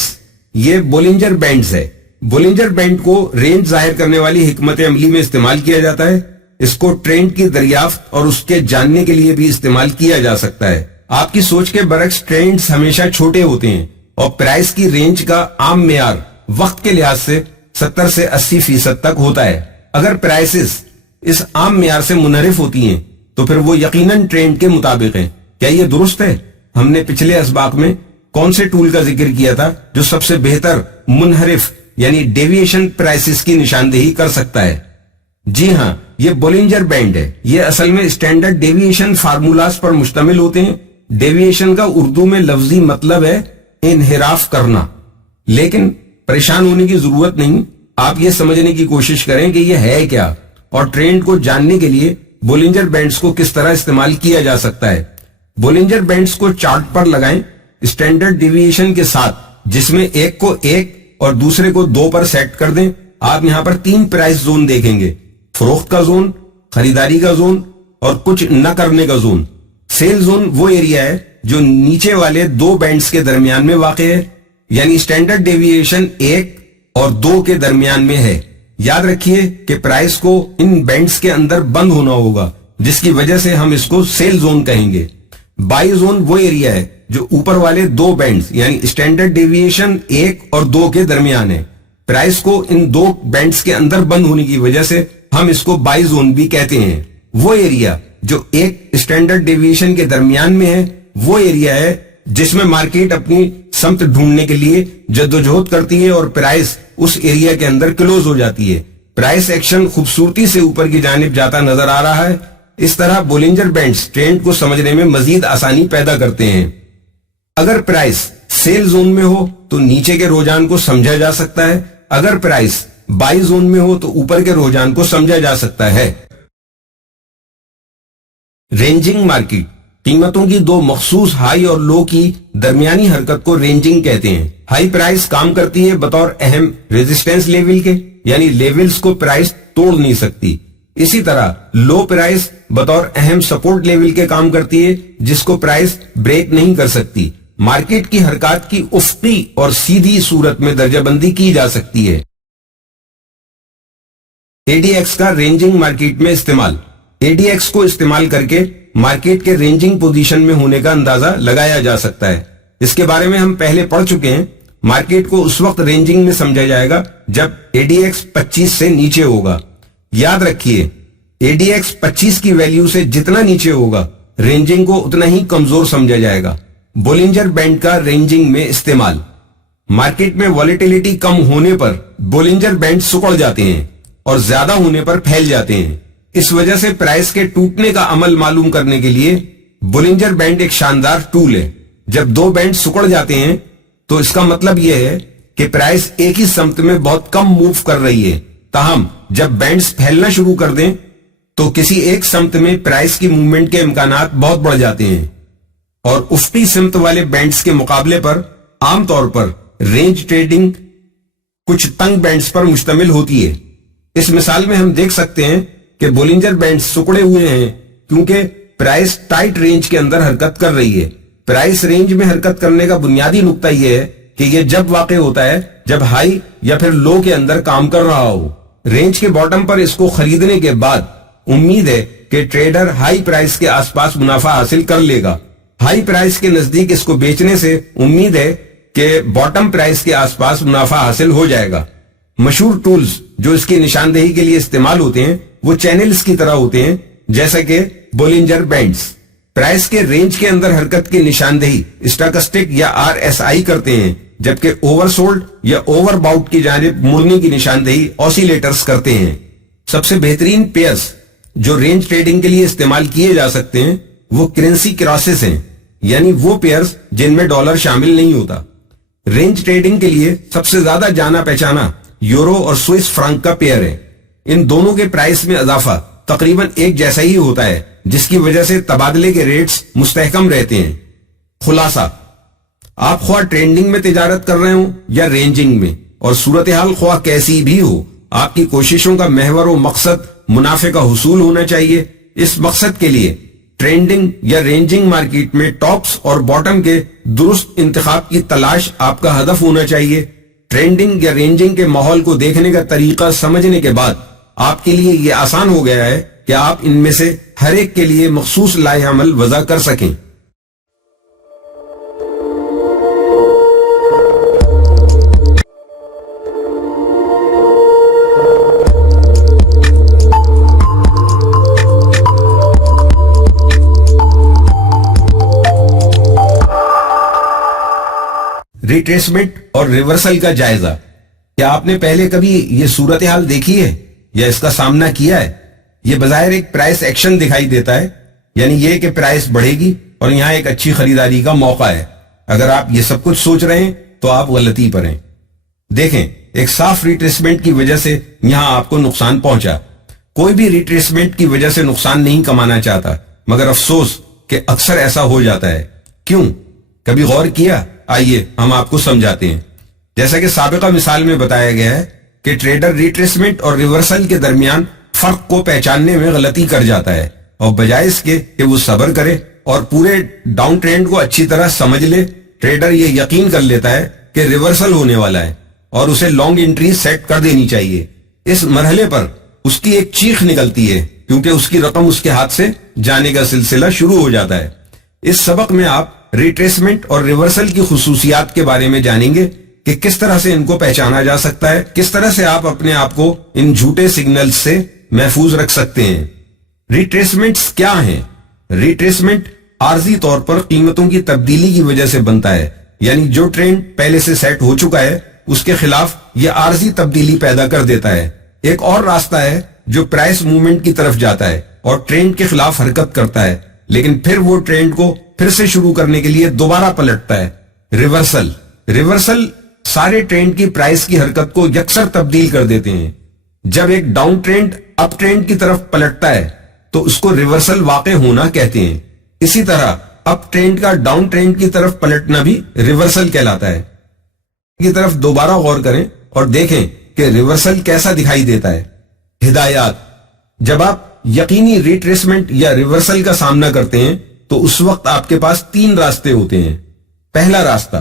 یہ بولنجر بینڈز ہے. بولنجر بینڈ کو رینج ظاہر کرنے والی حکمت عملی میں استعمال کیا جاتا ہے. اس کو ٹرینڈ کی دریافت اور اس کے جاننے کے لیے بھی استعمال کیا جا سکتا ہے. آپ کی سوچ کے برعکس ٹرینڈز ہمیشہ چھوٹے ہوتے ہیں اور پرائس کی رینج کا عام معیار وقت کے لحاظ سے 70 سے 80% تک ہوتا ہے. اگر پرائسز اس عام معیار سے منحرف ہوتی ہیں تو پھر وہ یقیناً ٹرینڈ کے مطابق ہیں. کیا یہ درست ہے؟ ہم نے پچھلے اسباق میں کون سے ٹول کا ذکر کیا تھا جو سب سے بہتر منحرف یعنی ڈیویشن پرائسز کی نشاندہی کر سکتا ہے؟ جی ہاں، یہ بولنجر بینڈ ہے. یہ اصل میں اسٹینڈرڈ ڈیویشن فارمولاز پر مشتمل ہوتے ہیں. ڈیویشن کا اردو میں لفظی مطلب ہے انحراف کرنا، لیکن پریشان ہونے کی ضرورت نہیں. آپ یہ سمجھنے کی کوشش کریں کہ یہ ہے کیا اور ٹرینڈ کو جاننے کے لیے بولنجر بینڈز کو کس طرح استعمال کیا جا سکتا ہے. بولنجر بینڈز کو چارٹ پر لگائیں اسٹینڈرڈ ڈیویشن کے ساتھ، جس میں ایک کو 1 اور دوسرے کو 2 پر سیٹ کر دیں. آپ یہاں پر 3 پرائس زون دیکھیں گے: فروخت کا زون، خریداری کا زون اور کچھ نہ کرنے کا زون. سیل زون وہ ایریا ہے جو نیچے والے 2 بینڈز کے درمیان میں واقع ہے، یعنی اسٹینڈرڈ ڈیویشن 1 اور 2 کے درمیان میں ہے. یاد رکھیے کہ پرائس کو ان بینڈز کے اندر بند ہونا ہوگا، جس کی وجہ سے ہم اس کو سیل زون کہیں گے. بائی زون وہ ایریا ہے جو اوپر والے 2 بینڈز یعنی اسٹینڈرڈ ڈیویشن 1 اور 2 کے درمیان ہے. پرائس کو ان 2 بینڈز کے اندر بند ہونے کی وجہ سے ہم اس کو بائی زون بھی کہتے ہیں. وہ ایریا جو ایک اسٹینڈرڈ ڈیویشن کے درمیان میں ہے وہ ایریا ہے جس میں مارکیٹ اپنی سمت ڈھونڈنے کے لیے جدوجہد کرتی ہے اور پرائس اس ایریا کے اندر کلوز ہو جاتی ہے. پرائس ایکشن خوبصورتی سے اوپر کی جانب جاتا نظر آ رہا ہے. اس طرح بولنجر بینڈز ٹرینڈ کو سمجھنے میں مزید آسانی پیدا کرتے ہیں. اگر پرائس سیل زون میں ہو تو نیچے کے رجحان کو سمجھا جا سکتا ہے. اگر پرائس بائی زون میں ہو تو اوپر کے رجحان کو سمجھا جا سکتا ہے. Ranging market. قیمتوں کی دو مخصوص ہائی اور لو کی درمیانی حرکت کو رینجنگ کہتے ہیں. ہائی پرائس کام کرتی ہے بطور اہم ریزسٹنس لیول کے، یعنی لیولز کو پرائس توڑ نہیں سکتی. اسی طرح لو پرائس بطور اہم سپورٹ لیول کے کام کرتی ہے جس کو پرائس بریک نہیں کر سکتی. مارکیٹ کی حرکات کی افقی اور سیدھی صورت میں درجہ بندی کی جا سکتی ہے. اے ڈی ایکس کا رینجنگ مارکیٹ میں استعمال. اے ڈی ایکس کو استعمال کر کے مارکیٹ کے رینجنگ پوزیشن میں ہونے کا اندازہ لگایا جا سکتا ہے. اس کے بارے میں ہم پہلے پڑھ چکے ہیں. مارکیٹ کو اس وقت رینجنگ میں سمجھا جائے گا جب اے ڈی ایکس 25 سے نیچے ہوگا. یاد رکھیے اے ڈی ایکس 25 کی ویلیو سے جتنا نیچے ہوگا رینجنگ کو اتنا ہی کمزور سمجھا جائے گا. بولنجر بینڈ کا رینجنگ میں استعمال. مارکیٹ میں والیٹیلیٹی کم ہونے پر بولنجر بینڈ سکڑ جاتے ہیں اور زیادہ ہونے پر پھیل جاتے ہیں. اس وجہ سے پرائس کے ٹوٹنے کا عمل معلوم کرنے کے لیے بولنجر بینڈ ایک شاندار ٹول ہے. جب دو بینڈ سکڑ جاتے ہیں تو اس کا مطلب یہ ہے کہ پرائس ایک ہی سمت میں بہت کم موو کر رہی ہے. تاہم جب بینڈز پھیلنا شروع کر دیں تو کسی ایک سمت میں پرائس کی موومنٹ کے امکانات بہت بڑھ جاتے ہیں اور افقی سمت والے بینڈز کے مقابلے پر عام طور پر رینج ٹریڈنگ کچھ تنگ بینڈز پر مشتمل ہوتی ہے. اس مثال میں ہم دیکھ سکتے ہیں کہ بولنجر بینڈ سکڑے ہوئے ہیں کیونکہ پرائس ٹائٹ رینج کے اندر حرکت کر رہی ہے. پرائس رینج میں حرکت کرنے کا بنیادی نقطہ یہ ہے کہ یہ جب واقع ہوتا ہے جب ہائی یا پھر لو کے اندر کام کر رہا ہو. رینج کے باٹم پر اس کو خریدنے کے بعد امید ہے کہ ٹریڈر ہائی پرائس کے آس پاس منافع حاصل کر لے گا. ہائی پرائس کے نزدیک اس کو بیچنے سے امید ہے کہ باٹم پرائس کے آس پاس منافع حاصل ہو جائے گا. مشہور ٹولز جو اس کی نشاندہی کے لیے استعمال ہوتے ہیں وہ چینلز کی طرح ہوتے ہیں جیسا کہ بولنجر بینڈز. پرائس کے رینج کے اندر حرکت کی نشاندہی اسٹاکسٹک یا آر ایس آئی کرتے ہیں جبکہ اوور سولڈ یا اوور باؤٹ کی جانب مڑنے کی نشاندہی آسیلیٹرز کرتے ہیں. سب سے بہترین پیئرز جو رینج ٹریڈنگ کے لیے استعمال کیے جا سکتے ہیں وہ کرنسی کراسز ہیں، یعنی وہ پیئرز جن میں ڈالر شامل نہیں ہوتا. رینج ٹریڈنگ کے لیے سب سے زیادہ جانا پہچانا یورو اور سوئس فرانک کا پیئر ہے. ان دونوں کے پرائس میں اضافہ تقریباً ایک جیسا ہی ہوتا ہے جس کی وجہ سے تبادلے کے ریٹس مستحکم رہتے ہیں. خلاصہ، آپ خواہ ٹرینڈنگ میں تجارت کر رہے ہوں یا رینجنگ میں، اور صورتحال خواہ کیسی بھی ہو، آپ کی کوششوں کا محور و مقصد منافع کا حصول ہونا چاہیے. اس مقصد کے لیے ٹرینڈنگ یا رینجنگ مارکیٹ میں ٹاپس اور باٹم کے درست انتخاب کی تلاش آپ کا ہدف ہونا چاہیے. ٹرینڈنگ یا رینجنگ کے ماحول کو دیکھنے کا طریقہ سمجھنے کے بعد آپ کے لیے یہ آسان ہو گیا ہے کہ آپ ان میں سے ہر ایک کے لیے مخصوص لائحہ عمل وضع کر سکیں. ریٹریسمنٹ اور ریورسل کا جائزہ. کیا آپ نے پہلے کبھی یہ صورتحال دیکھی ہے یا اس کا سامنا کیا ہے؟ یہ بظاہر ایک پرائس ایکشن دکھائی دیتا ہے، یعنی یہ کہ پرائس بڑھے گی اور یہاں ایک اچھی خریداری کا موقع ہے. اگر آپ یہ سب کچھ سوچ رہے ہیں تو آپ غلطی پر ہیں. دیکھیں، ایک صاف ریٹریسمنٹ کی وجہ سے یہاں آپ کو نقصان پہنچا. کوئی بھی ریٹریسمنٹ کی وجہ سے نقصان نہیں کمانا چاہتا، مگر افسوس کہ اکثر ایسا ہو جاتا ہے. کیوں؟ کبھی غور کیا؟ آئیے ہم آپ کو سمجھاتے ہیں. جیسا کہ سابقہ مثال میں بتایا گیا ہے کہ ٹریڈر ریٹریسمنٹ اور ریورسل کے درمیان فرق کو پہچاننے میں غلطی کر جاتا ہے، اور بجائے اس کے کہ وہ صبر کرے اور پورے ڈاؤن ٹرینڈ کو اچھی طرح سمجھ لے، ٹریڈر یہ یقین کر لیتا ہے کہ ریورسل ہونے والا ہے اور اسے لانگ انٹری سیٹ کر دینی چاہیے. اس مرحلے پر اس کی ایک چیخ نکلتی ہے کیونکہ اس کی رقم اس کے ہاتھ سے جانے کا سلسلہ شروع ہو جاتا ہے. اس سبق میں آپ ریٹریسمنٹ اور ریورسل کی خصوصیات کے بارے میں جانیں گے کہ کس طرح سے ان کو پہچانا جا سکتا ہے، کس طرح سے آپ اپنے آپ کو ان جھوٹے سگنلز سے محفوظ رکھ سکتے ہیں. ریٹریسمنٹس کیا ہیں؟ ریٹریسمنٹ عارضی طور پر قیمتوں کی تبدیلی کی وجہ سے بنتا ہے، یعنی جو ٹرینڈ پہلے سے سیٹ ہو چکا ہے اس کے خلاف یہ عارضی تبدیلی پیدا کر دیتا ہے. ایک اور راستہ ہے جو پرائس موومنٹ کی طرف جاتا ہے اور ٹرینڈ کے خلاف حرکت کرتا ہے، لیکن پھر وہ ٹرینڈ کو پھر سے شروع کرنے کے لیے دوبارہ پلٹتا ہے. ریورسل. ریورسل سارے ٹرینڈ کی پرائس کی حرکت کو یکسر تبدیل کر دیتے ہیں. جب ایک ڈاؤن ٹرینڈ اپ ٹرینڈ کی طرف پلٹتا ہے تو اس کو ریورسل واقع ہونا کہتے ہیں. اسی طرح اپ ٹرینڈ کا ڈاؤن ٹرینڈ کی طرف پلٹنا بھی ریورسل کہلاتا ہے. کی طرف دوبارہ غور کریں اور دیکھیں کہ ریورسل کیسا دکھائی دیتا ہے. ہدایات: جب آپ یقینی ریٹریسمنٹ یا ریورسل کا سامنا کرتے ہیں تو اس وقت آپ کے پاس 3 راستے ہوتے ہیں. پہلا راستہ،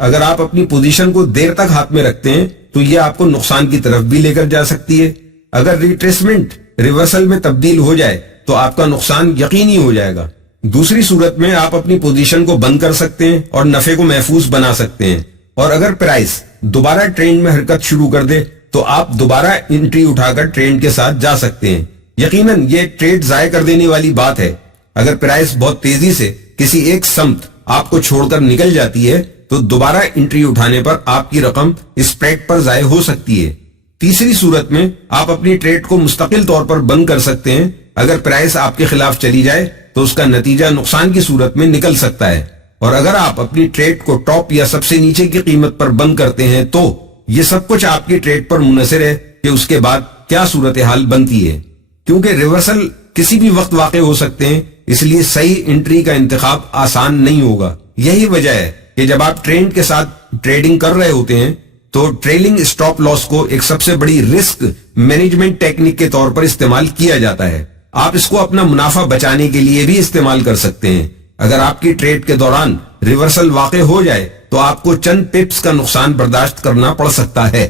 اگر آپ اپنی پوزیشن کو دیر تک ہاتھ میں رکھتے ہیں تو یہ آپ کو نقصان کی طرف بھی لے کر جا سکتی ہے. اگر ریٹریسمنٹ ریورسل میں تبدیل ہو جائے تو آپ کا نقصان یقینی ہو جائے گا. دوسری صورت میں آپ اپنی پوزیشن کو بند کر سکتے ہیں اور نفع کو محفوظ بنا سکتے ہیں. اور اگر پرائس دوبارہ ٹرینڈ میں حرکت شروع کر دے تو آپ دوبارہ انٹری اٹھا کر ٹرینڈ کے ساتھ جا سکتے ہیں. یقیناً یہ ٹریڈ ضائع کر دینے والی بات ہے. اگر پرائس بہت تیزی سے کسی ایک سمت آپ کو چھوڑ کر نکل جاتی ہے تو دوبارہ انٹری اٹھانے پر آپ کی رقم اسپریڈ پر ضائع ہو سکتی ہے. تیسری صورت میں آپ اپنی ٹریڈ کو مستقل طور پر بند کر سکتے ہیں. اگر پرائس آپ کے خلاف چلی جائے تو اس کا نتیجہ نقصان کی صورت میں نکل سکتا ہے. اور اگر آپ اپنی ٹریڈ کو ٹاپ یا سب سے نیچے کی قیمت پر بند کرتے ہیں تو یہ سب کچھ آپ کی ٹریڈ پر منحصر ہے کہ اس کے بعد کیا صورتحال بنتی ہے. کیونکہ ریورسل کسی بھی وقت واقع ہو سکتے ہیں، اس لیے صحیح انٹری کا انتخاب آسان نہیں ہوگا. یہی وجہ ہے کہ جب آپ ٹرینڈ کے ساتھ ٹریڈنگ کر رہے ہوتے ہیں تو ٹریلنگ سٹاپ لاس کو ایک سب سے بڑی رسک مینجمنٹ ٹیکنیک کے طور پر استعمال کیا جاتا ہے. آپ اس کو اپنا منافع بچانے کے لیے بھی استعمال کر سکتے ہیں. اگر آپ کی ٹریڈ کے دوران ریورسل واقع ہو جائے تو آپ کو چند پپس کا نقصان برداشت کرنا پڑ سکتا ہے.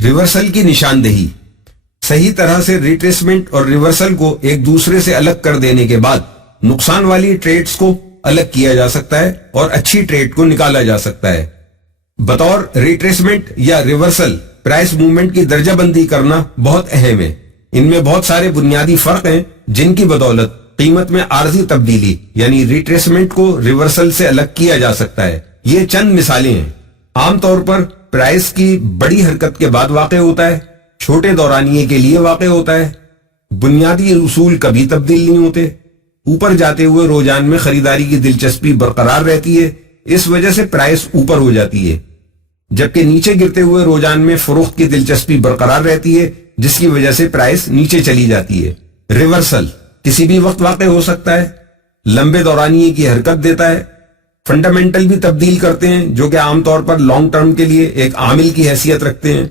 ریورسل کی نشاندہی: صحیح طرح سے ریٹریسمنٹ اور ریورسل کو ایک دوسرے سے الگ کر دینے کے بعد نقصان والی ٹریڈز کو الگ کیا جا سکتا ہے اور اچھی ٹریڈ کو نکالا جا سکتا ہے. بطور ریٹریسمنٹ یا ریورسل پرائس موومنٹ کی درجہ بندی کرنا بہت اہم ہے. ان میں بہت سارے بنیادی فرق ہیں جن کی بدولت قیمت میں عارضی تبدیلی یعنی ریٹریسمنٹ کو ریورسل سے الگ کیا جا سکتا ہے. یہ چند مثالیں ہیں. عام طور پر پرائس کی بڑی حرکت کے بعد واقع ہوتا ہے، چھوٹے دورانیے کے لیے واقع ہوتا ہے، بنیادی اصول کبھی تبدیل نہیں ہوتے، اوپر جاتے ہوئے رجحان میں خریداری کی دلچسپی برقرار رہتی ہے، اس وجہ سے پرائس اوپر ہو جاتی ہے، جبکہ نیچے گرتے ہوئے رجحان میں فروخت کی دلچسپی برقرار رہتی ہے جس کی وجہ سے پرائس نیچے چلی جاتی ہے. ریورسل کسی بھی وقت واقع ہو سکتا ہے، لمبے دورانیے کی حرکت دیتا ہے، فنڈامنٹل بھی تبدیل کرتے ہیں جو کہ عام طور پر لانگ ٹرم کے لیے ایک عامل کی حیثیت رکھتے ہیں.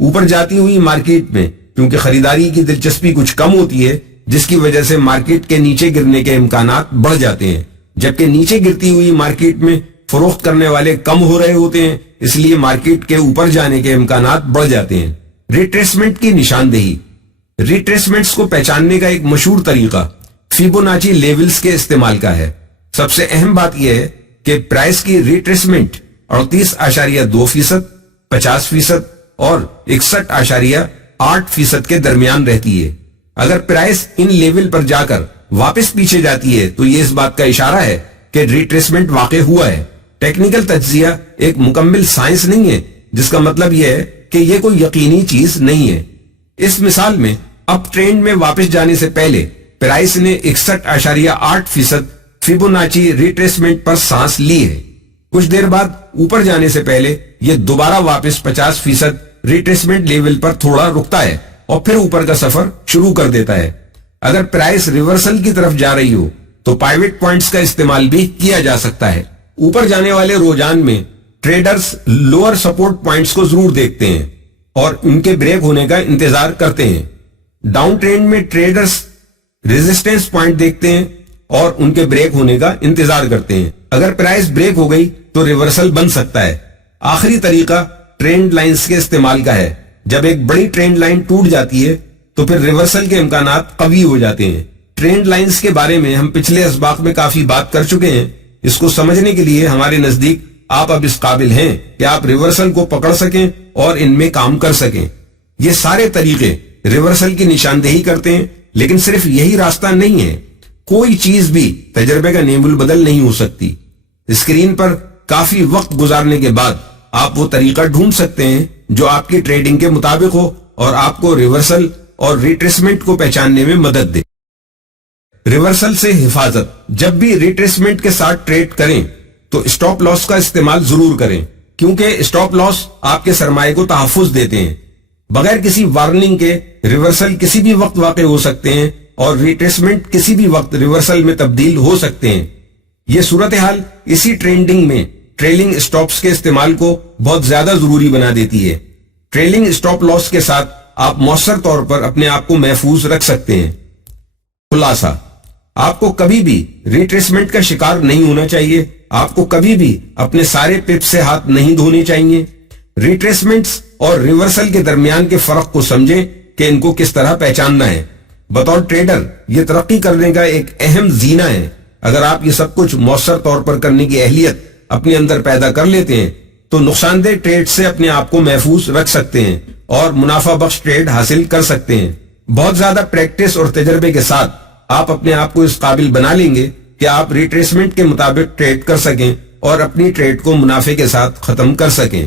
اوپر جاتی ہوئی مارکیٹ میں کیونکہ خریداری کی دلچسپی کچھ کم ہوتی ہے جس کی وجہ سے مارکیٹ کے نیچے گرنے کے امکانات بڑھ جاتے ہیں، جبکہ نیچے گرتی ہوئی مارکیٹ میں فروخت کرنے والے کم ہو رہے ہوتے ہیں، اس لیے مارکیٹ کے اوپر جانے کے امکانات بڑھ جاتے ہیں. ریٹریسمنٹ کی نشاندہی: ریٹریسمنٹس کو پہچاننے کا ایک مشہور طریقہ فیبوناچی لیولز کے استعمال کا ہے. سب سے اہم بات یہ ہے کہ پرائس کی ریٹریسمنٹ 38.2%، 50% اور 61.8% کے درمیان رہتی ہے. اگر پرائس ان لیول پر جا کر واپس پیچھے جاتی ہے تو یہ اس بات کا اشارہ ہے کہ ریٹریسمنٹ واقع ہوا ہے. ٹیکنیکل تجزیہ ایک مکمل سائنس نہیں ہے، جس کا مطلب یہ ہے کہ یہ کوئی یقینی چیز نہیں ہے. اس مثال میں اپ ٹرینڈ میں واپس جانے سے پہلے پرائس نے 61.8% فیبوناچی ریٹریسمنٹ پر سانس لی ہے. کچھ دیر بعد اوپر جانے سے پہلے یہ دوبارہ واپس 50% ریٹریسمنٹ لیول پر تھوڑا رکتا ہے اور پھر اوپر کا سفر شروع کر دیتا ہے. اگر پرائس ریورسل کی طرف جا رہی ہو تو پائیوٹ پوائنٹس کا استعمال بھی کیا جا سکتا ہے. اوپر جانے والے رجحان میں ٹریڈرز لوور سپورٹ پوائنٹس کو ضرور دیکھتے ہیں اور ان کے بریک ہونے کا انتظار کرتے ہیں. ڈاؤن ٹرینڈ میں ٹریڈرز ریزسٹنس پوائنٹ دیکھتے ہیں اور ان کے بریک ہونے کا انتظار کرتے ہیں. اگر پرائس بریک ہو گئی تو ریورسل بن سکتا ہے. آخری طریقہ ٹرینڈ لائنز کے استعمال کا ہے. جب ایک بڑی ٹرینڈ لائن ٹوٹ جاتی ہے تو پھر ریورسل کے امکانات قوی ہو جاتے ہیں. ٹرینڈ لائنز کے بارے میں ہم پچھلے اسباق میں کافی بات کر چکے ہیں. اس کو سمجھنے کے لیے ہمارے نزدیک آپ اب اس قابل ہیں کہ آپ ریورسل کو پکڑ سکیں اور ان میں کام کر سکیں. یہ سارے طریقے ریورسل کی نشاندہی کرتے ہیں، لیکن صرف یہی راستہ نہیں ہے. کوئی چیز بھی تجربے کا نیم البدل نہیں ہو سکتی. اسکرین پر کافی وقت گزارنے کے بعد آپ وہ طریقہ ڈھونڈ سکتے ہیں جو آپ کی ٹریڈنگ کے مطابق ہو اور آپ کو ریورسل اور ریٹریسمنٹ کو پہچاننے میں مدد دے. ریورسل سے حفاظت: جب بھی ریٹریسمنٹ کے ساتھ ٹریڈ کریں تو اسٹاپ لاس کا استعمال ضرور کریں، کیونکہ اسٹاپ لاس آپ کے سرمایہ کو تحفظ دیتے ہیں. بغیر کسی وارننگ کے ریورسل کسی بھی وقت واقع ہو سکتے ہیں اور ریٹریسمنٹ کسی بھی وقت ریورسل میں تبدیل ہو سکتے ہیں۔ یہ صورتحال اسی ٹرینڈنگ میں ٹریلنگ سٹاپس کے استعمال کو بہت زیادہ ضروری بنا دیتی ہے۔ ٹریلنگ سٹاپ لاس کے ساتھ آپ مؤثر طور پر اپنے آپ کو محفوظ رکھ سکتے ہیں۔ خلاصہ، آپ کو کبھی بھی ریٹریسمنٹ کا شکار نہیں ہونا چاہیے۔ آپ کو کبھی بھی اپنے سارے پپ سے ہاتھ نہیں دھونے چاہیے۔ ریٹریسمنٹس اور ریورسل کے درمیان کے فرق کو سمجھیں کہ ان کو کس طرح پہچاننا ہے۔ بطور ٹریڈر یہ ترقی کرنے کا ایک اہم زینہ ہے۔ اگر آپ یہ سب کچھ مؤثر طور پر کرنے کی اہلیت اپنے اندر پیدا کر لیتے ہیں تو نقصان دہ ٹریڈ سے اپنے آپ کو محفوظ رکھ سکتے ہیں اور منافع بخش ٹریڈ حاصل کر سکتے ہیں۔ بہت زیادہ پریکٹس اور تجربے کے ساتھ آپ اپنے آپ کو اس قابل بنا لیں گے کہ آپ ریٹریسمنٹ کے مطابق ٹریڈ کر سکیں اور اپنی ٹریڈ کو منافع کے ساتھ ختم کر سکیں۔